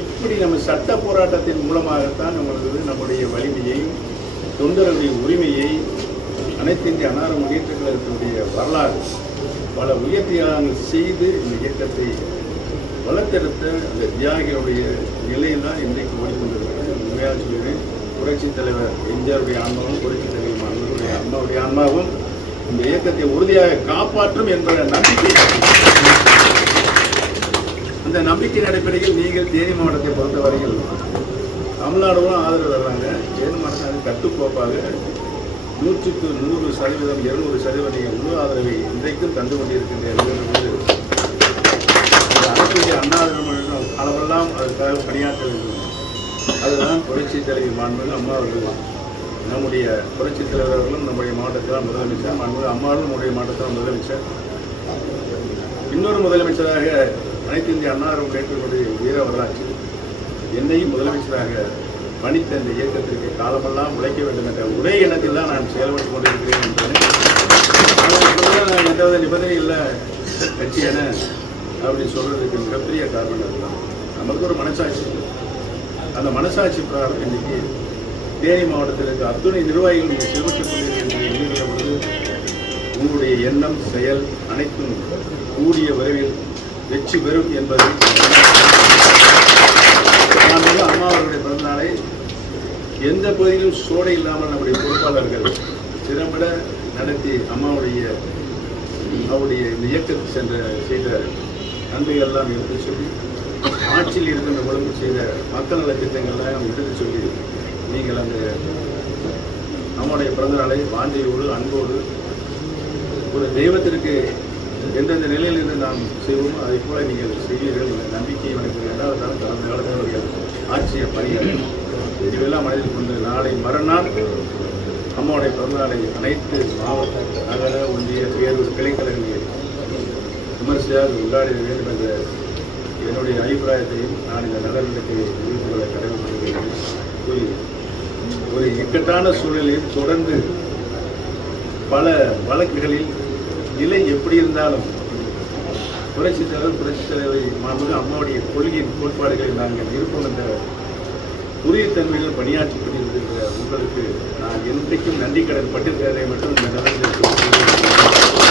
இப்படி நம்ம சட்ட போராட்டத்தின் மூலமாகத்தான் நம்மளது நம்முடைய வலிமையை தொண்டர்களுடைய உரிமையை அனைத்து இந்திய அன்னார முன்னேற்ற கழகத்தினுடைய வரலாறு பல உயர் செய்து இந்த இயக்கத்தை வளர்த்தெடுத்த அந்த தியாகிகளுடைய நிலையில் தான் இன்றைக்கு ஓடிக்கொண்டிருக்கிறது. உண்மையாக சொல்கிறேன் புரட்சித் தலைவர் எம்ஜிஆருடைய ஆன்மாவும் புரட்சித் தலைவர் அண்ணனுடைய அம்மாவுடைய ஆன்மாவும் இந்த இயக்கத்தை உறுதியாக காப்பாற்றும் என்ற நம்பிக்கை அந்த நம்பிக்கையின் அடிப்படையில் நீங்கள் தேனி மாவட்டத்தை பொறுத்தவரையில் தமிழ்நாடுகளும் ஆதரவு தர்றாங்க. தேனி மாவட்டம் அது கட்டுக்கோப்பாக நூற்றுக்கு நூறு சதவீதம் இருநூறு சதவீதம் நீங்கள் முழு ஆதரவை இன்றைக்கும் தந்து கொண்டிருக்கின்ற போது அனைத்துடைய அளவெல்லாம் அதுக்காக பணியாற்ற வேண்டும். அதுதான் புரட்சி தலைவி மாண்பு அம்மா அவர்கள். நம்முடைய புரட்சி தலைவர் அவர்களும் நம்முடைய மாவட்டத்தில் முதலமைச்சர் மாண்பு அம்மாவும் நம்முடைய மாவட்டத்தில் முதலமைச்சர். இன்னொரு முதலமைச்சராக அனைத்து இந்திய அன்னாரம் கேட்கக்கூடிய வீர வரலாற்று. என்னையும் முதலமைச்சராக பணித்த இந்த இயக்கத்திற்கு காலமெல்லாம் உழைக்க வேண்டும் என்ற ஒரே எண்ணத்தில் தான் நான் செயல்பட்டுக் கொண்டிருக்கிறேன் என்றேன் நான் எந்தவித நிபந்தனை இல்லை கட்சி என அப்படி சொல்றதுக்கு மிகப்பெரிய காரணம் அதுதான். நமக்கு ஒரு மனசாட்சி. அந்த மனசாட்சி பிரகாரம் இன்னைக்கு தேனி மாவட்டத்தில் இருக்க அத்துணை நிர்வாகிகள் நீங்கள் செயல்பட்டுக் கொண்டிருக்கின்ற பொழுது உங்களுடைய எண்ணம் செயல் அனைத்தும் கூடிய விரைவில் வெற்றி பெறும் என்பது நான் வந்து அம்மா அவர்களுடைய பிறந்தநாளை எந்த பகுதியிலும் சோடை இல்லாமல் நம்முடைய பொறுப்பாளர்கள் திறம்பட நடத்தி அம்மாவுடைய அவருடைய இந்த இயக்கத்தை சென்ற செய்த நன்மைகள் எல்லாம் எடுத்து சொல்லி ஆட்சியில் இருக்கின்ற உடம்பு செய்த மக்கள் நல திட்டங்கள்லாம் எடுத்து சொல்லி நீங்கள் அந்த நம்முடைய பிறந்தநாளை வாண்டியோடு அன்போடு ஒரு தெய்வத்திற்கு எந்தெந்த நிலையில் இருந்து நாம் செய்வோமோ அதை போல நீங்கள் செய்வீர்கள் என்ற நம்பிக்கை எனக்கு இரண்டாவது தரம் கடந்த காலத்தினுடைய ஆட்சிய பணிகள் இதுவெல்லாம் மனதில் கொண்டு நாளை மறுநாள் அம்மாவுடைய பிறந்தநாளை அனைத்து மாவட்ட நகர ஒன்றிய பேரூர் கிளைக்கழகங்களில் விமர்சையாக கொண்டாட வேண்டும் என்ற என்னுடைய அபிப்பிராயத்தையும் நான் இந்த நலநிலைக்கு தெரிவித்துக் கொள்ள கடமைப்படுகிறேன். ஒரு ஒரு இக்கட்டான சூழலில் தொடர்ந்து பல வழக்குகளில் நிலை எப்படி இருந்தாலும் புரட்சி தலைவர் புரட்சி தலைவர் மாண்பு அம்மாவுடைய கொள்கையின் கோட்பாடுகளை நாங்கள் இருப்போம் என்ற தன்மையில் பணியாற்றி கொண்டிருக்கிற உங்களுக்கு நான் என்றைக்கும் நன்றி கடன் பட்டிருக்கிறதை மட்டும் இந்த நிலையில்